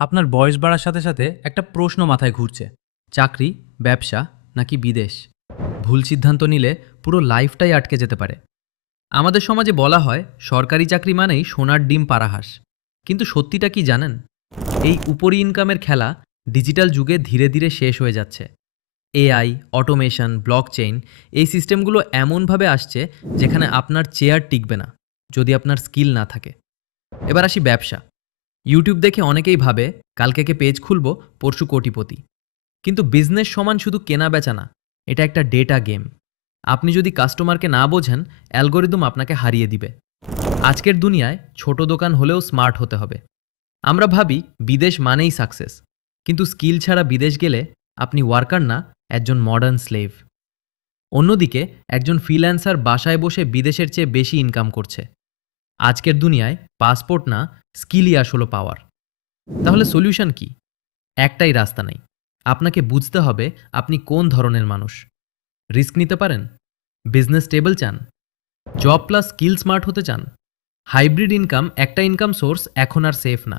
আপনার বয়স বাড়ার সাথে সাথে একটা প্রশ্ন মাথায় ঘুরছে, চাকরি, ব্যবসা নাকি বিদেশ? ভুল সিদ্ধান্ত নিলে পুরো লাইফটাই আটকে যেতে পারে। আমাদের সমাজে বলা হয় সরকারি চাকরি মানেই সোনার ডিম পাড়া হাঁস, কিন্তু সত্যিটা কি জানেন? এই উপরি ইনকামের খেলা ডিজিটাল যুগে ধীরে ধীরে শেষ হয়ে যাচ্ছে। এআই, অটোমেশন, ব্লকচেইন, এই সিস্টেমগুলো এমনভাবে আসছে যেখানে আপনার চেয়ার টিকবে না যদি আপনার স্কিল না থাকে। এবার আসি ব্যবসা। ইউটিউব দেখে অনেকেই ভাবে কালকে পেজ খুলবো, পরশু কোটিপতি। কিন্তু বিজনেস সমান শুধু কেনা বেচা না, এটা একটা ডেটা গেম। আপনি যদি কাস্টমারকে না বোঝেন, অ্যালগোরিদম আপনাকে হারিয়ে দিবে। আজকের দুনিয়ায় ছোট দোকান হলেও স্মার্ট হতে হবে। আমরা ভাবি বিদেশ মানেই সাকসেস, কিন্তু স্কিল ছাড়া বিদেশ গেলে আপনি ওয়ার্কার না, একজন মডার্ন স্লেভ। অন্যদিকে একজন ফ্রিল্যান্সার বাসায় বসে বিদেশের চেয়ে বেশি ইনকাম করছে। আজকের দুনিয়ায় পাসপোর্ট না, স্কিলই আসলে পাওয়ার। তাহলে সলিউশন কি? একটাই রাস্তা নেই। আপনাকে বুঝতে হবে আপনি কোন ধরনের মানুষ। রিস্ক নিতে পারেন? বিজনেস স্টেবল চান? জব প্লাস স্কিল স্মার্ট হতে চান? হাইব্রিড ইনকাম একটা ইনকাম সোর্স এখন আর সেফ না।